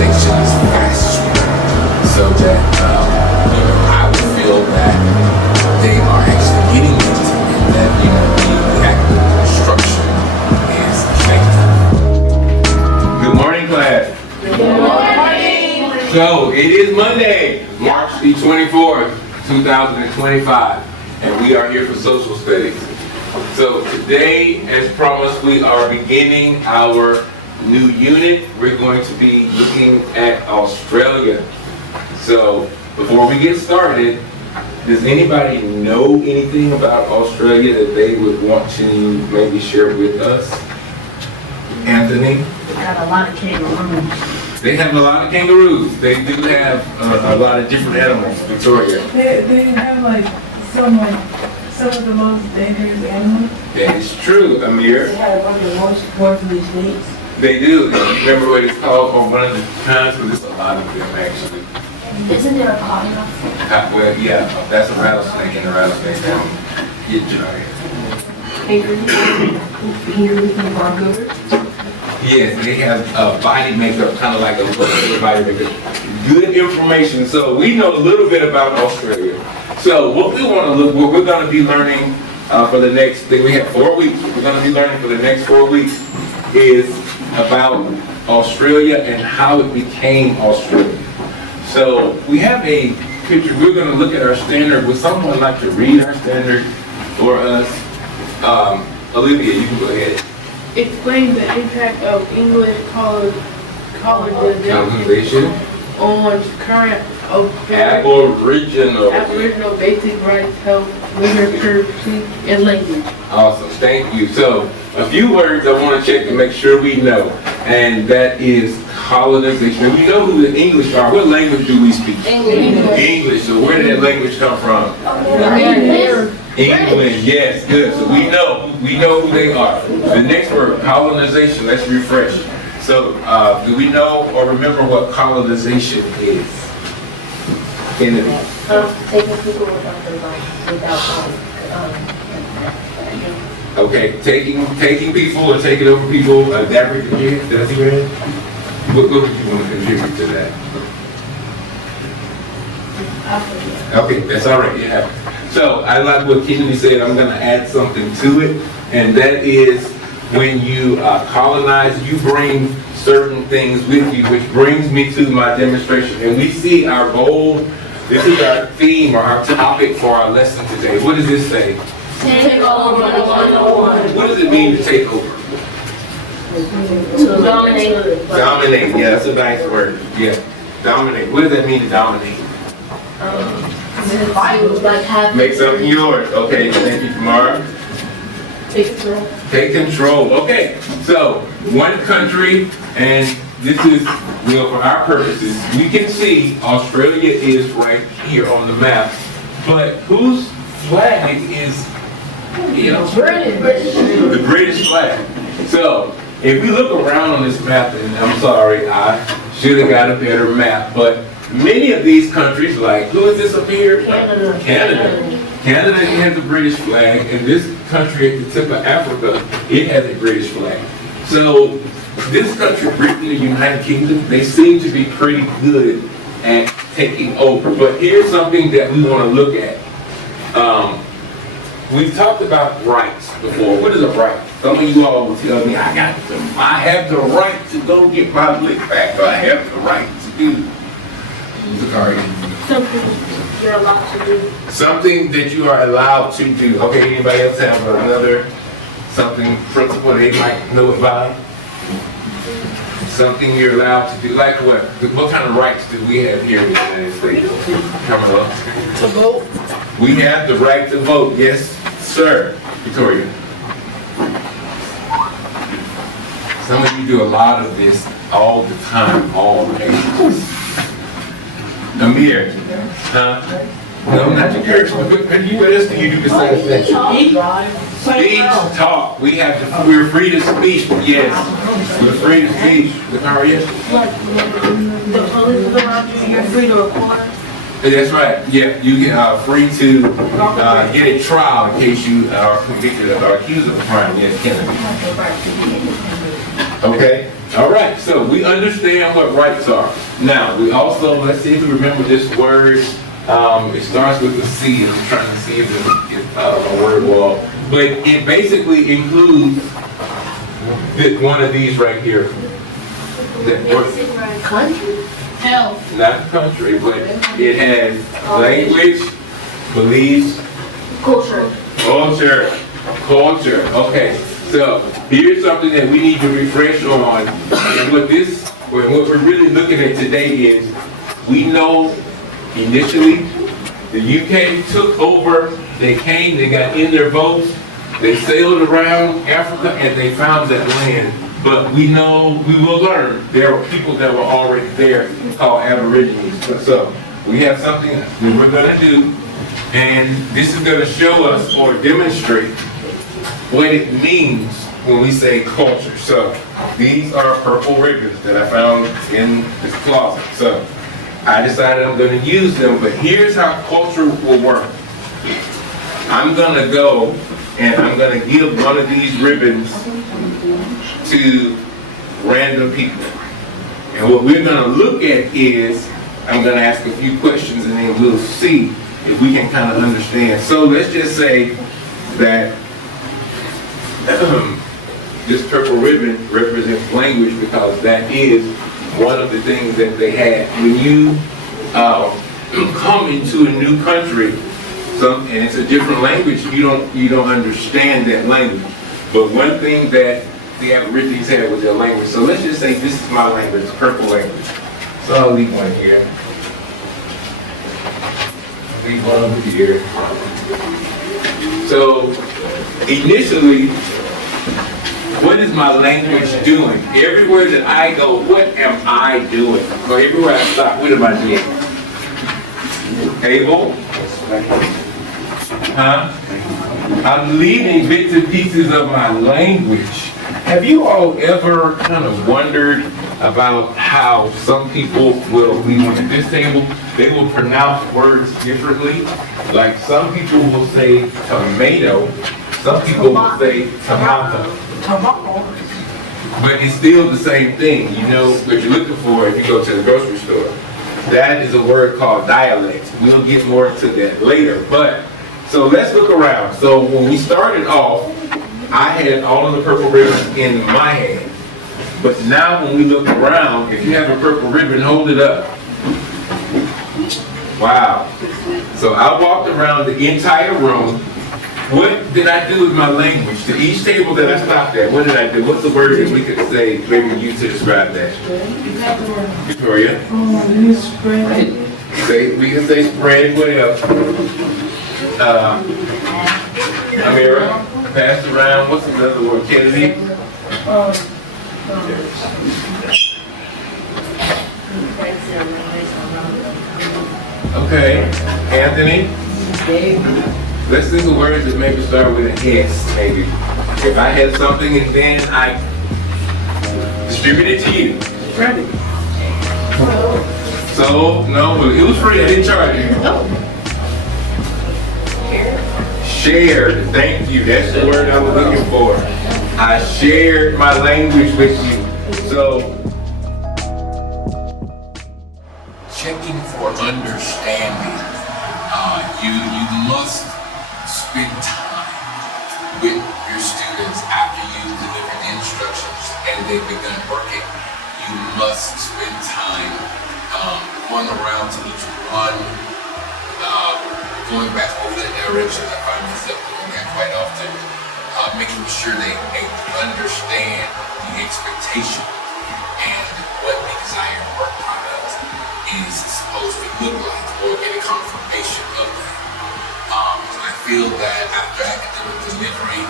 connections faster, so that I would feel that they are actually getting it, and that the actual instruction is effective. Good morning, class. Good morning. So it is Monday, March the 24th, 2025, and we are here for social studies. So today, as promised, we are beginning our new unit. We're going to be looking at Australia. So before we get started, does anybody know anything about Australia that they would want to maybe share with us? Anthony? They got a lot of kangaroos. They have a lot of kangaroos. They do have a lot of different animals. Victoria? They have some of the most dangerous animals. That is true, Amir. They have one of the most poisonous snakes. They do. Remember what it's called on one of the times? Because there's a lot of them actually. Isn't there a crocodile? Well, yeah, that's a rattlesnake, and the rattlesnake down. Get giant. Kangaroos and barcodes. Yes, they have body makeup, kind of like a little body makeup. Good information. So we know a little bit about Australia. So what we're going to be learning for the next, we have 4 weeks. We're going to be learning for the next 4 weeks is about Australia and how it became Australia. So we have a picture. We're going to look at our standard. Would someone like to read our standard for us? Olivia, you can go ahead. Explain the impact of English colonization on current Aboriginal basic rights, health, literature, and language. Awesome, thank you. So, a few words I want to check to make sure we know, and that is colonization. We know who the English are. What language do we speak? English. So where did that language come from? England, yes, good. So we know who they are. The next word, colonization, let's refresh. So do we know or remember what colonization is? Kennedy. Taking people without Okay, taking people or taking over people, that right again, did I see your hand? What would you want to contribute to that? Okay, that's all right, yeah. So I like what Kennedy said. I'm going to add something to it, and that is when you colonize, you bring certain things with you, which brings me to my demonstration. And we see our goal. This is our theme or our topic for our lesson today. What does this say? Take over 101. What does it mean to take over? To dominate. Dominate. Yeah, that's a nice word. Yeah, dominate. What does that mean to dominate? Like have Make something yours. Okay, thank you, Tamara. take control. Take control. Okay, so one country, and this is, well, for our purposes, we can see Australia is right here on the map, but whose flag is, British. the British flag. So if we look around on this map, and I'm sorry, I should have got a better map, but many of these countries, like, who is this up here? Canada. Canada has a British flag, and this country at the tip of Africa, it has a British flag. So this country, Britain, the United Kingdom, they seem to be pretty good at taking over. But here's something that we want to look at. We've talked about rights before. What is a right? Some of you all will tell me, I have the right to go get my lick back, or I have the right to do. Something you're allowed to do. Something that you are allowed to do. Okay, anybody else have another principle they might know about? Something you're allowed to do. Like what? What kind of rights do we have here in the United States? Coming up. To vote. We have the right to vote. Yes, sir. Victoria. Some of you do a lot of this all the time, all the ages. Amir, no, not your church. What else do you do besides that? Speech, talk. We're free to speak. Yes, we're free to speak. Victoria. The police is around you, you're free to report. That's right. Yeah, you get free to get a trial in case you are convicted or accused of a crime. Yes, Kennedy. Okay. All right, so we understand what rights are. Now, we also, let's see if we remember this word. It starts with a C. I'm trying to see if it's a word wall. But it basically includes one of these right here. Country? Health. Not country, but it has language, beliefs, Culture. culture. Okay, so here's something that we need to refresh on. And what we're really looking at today is, we know initially the UK took over, they came, they got in their boats, they sailed around Africa and they found that land. But we know, we will learn, there were people that were already there called Aborigines. So we have something that we're gonna do, and this is gonna show us or demonstrate what it means when we say culture. So these are purple ribbons that I found in this closet. So I decided I'm gonna use them, but here's how culture will work. I'm gonna go and I'm gonna give one of these ribbons to random people. And what we're gonna look at is, I'm gonna ask a few questions and then we'll see if we can kind of understand. So let's just say that this purple ribbon represents language, because that is one of the things that they had. When you come into a new country, and it's a different language, you don't understand that language. But one thing that the Aborigines had was their language. So let's just say this is my language, purple language. So I'll leave one here. Leave one over here. So initially, what is my language doing? Everywhere that I go, what am I doing? So everywhere I stop, what am I doing? Able? Huh? I'm leaving bits and pieces of my language. Have you all ever kind of wondered about how some people will, at this table, they will pronounce words differently? Like some people will say tomato, some people will say tomato. But it's still the same thing. You know what you're looking for if you go to the grocery store. That is a word called dialect. We'll get more into that later. But so let's look around. So when we started off, I had all of the purple ribbons in my hand. But now when we look around, if you have a purple ribbon, hold it up. Wow. So I walked around the entire room. What did I do with my language? To each table that I stopped at, what did I do? What's the word that we could say, maybe you to describe that? Victoria? You spread. We can say spread. What else? Amira, pass around. What's another word? Kennedy? Okay. Anthony? Let's think of words that maybe start with an S, maybe. If I had something and then I distribute it to you. Ready. So, no, it was free, I didn't charge you. Shared, thank you, that's the word I was looking for. I shared my language with you. So, checking for understanding. You must spend time with your students after you deliver the instructions and they've begun working. You must spend time going around to each one, going back over the directions. I find myself doing that quite often, making sure they understand the expectation and what the desired work product is supposed to look like, or get a confirmation of that. I feel that after academic delivery,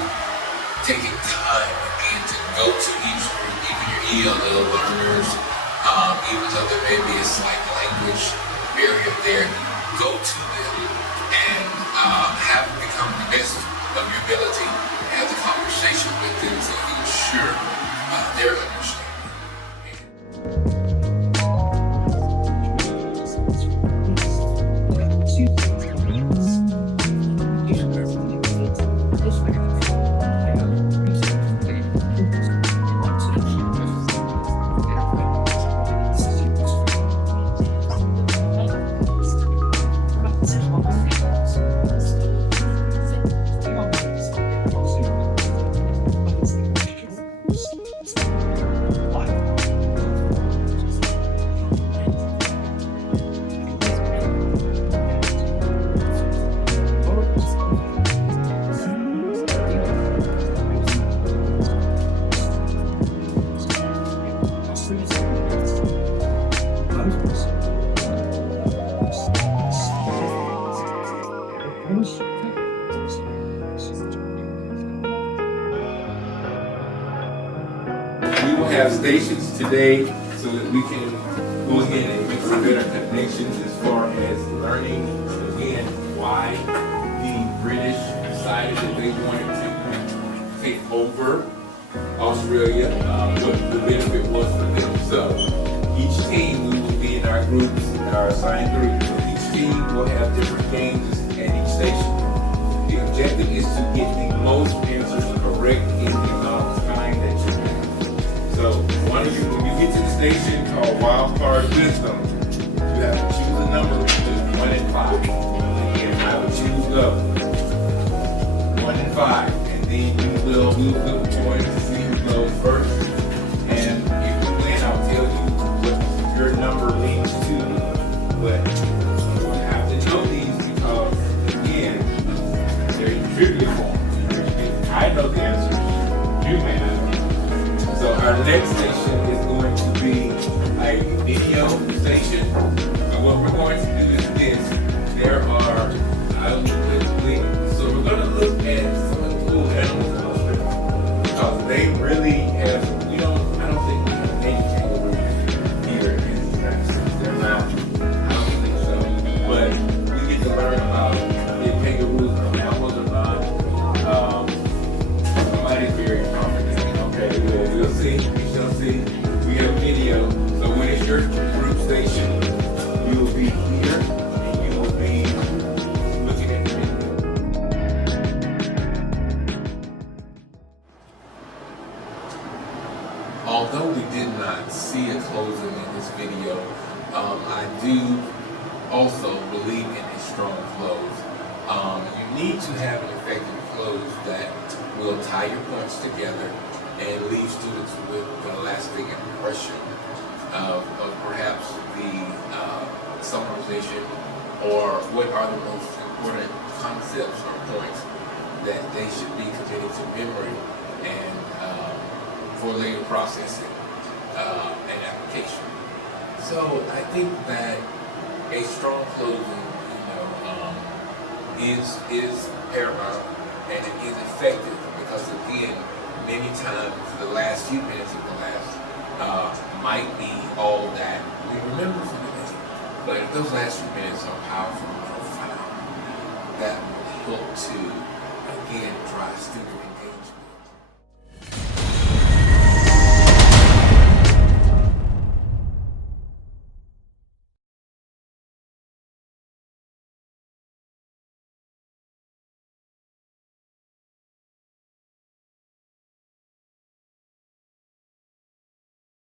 taking time and to go to each group, even your ELL learners, even though there may be a slight language barrier there, go to them and have become the best of your ability, have the conversation with them to ensure their understanding. We will have stations today so that we can go ahead and make some better connections as far as learning, again, why the British decided that they wanted to take over Australia, what the benefit was for them. So each team, we will be in our groups, our assigned groups. So each team will have different games at each station. The objective is to get the most answers correct in the amount of time that you have. So one of you, when you get to the station called Wild Card System, you have to choose a number between 1 and 5. Again, I would choose go 1 and 5, and then we'll flip a coin to see who goes first. And if you win, I'll tell you what your number leads to. But you have to know these because, again, they're in trivia form. I know the answers. You may not. So our next station is going to be a video station. And what we're going to do is this. There are, I'll put the link. So we're going to look at some of the cool animals in Australia. Because they really have, I don't think we have any kangaroos here in the United States. They're not, I don't think so. But we get to learn about if kangaroos are mammals or not. Somebody's very confident. Okay, we'll see. We shall see. We have video. So when it's your group station, you will be here and you will be looking at the video. Although we did not see a closing in this video, I do also believe in a strong close. You need to have an effective close that will tie your points together and leave students with a lasting impression of perhaps the summarization or what are the most important concepts or points that they should be committed to memory and for later processing and application. So I think that a strong closing, is paramount and it is effective because again, many times the last few minutes of class might be all that we remember from the day. But if those last few minutes are powerful and profound, that will help to again drive student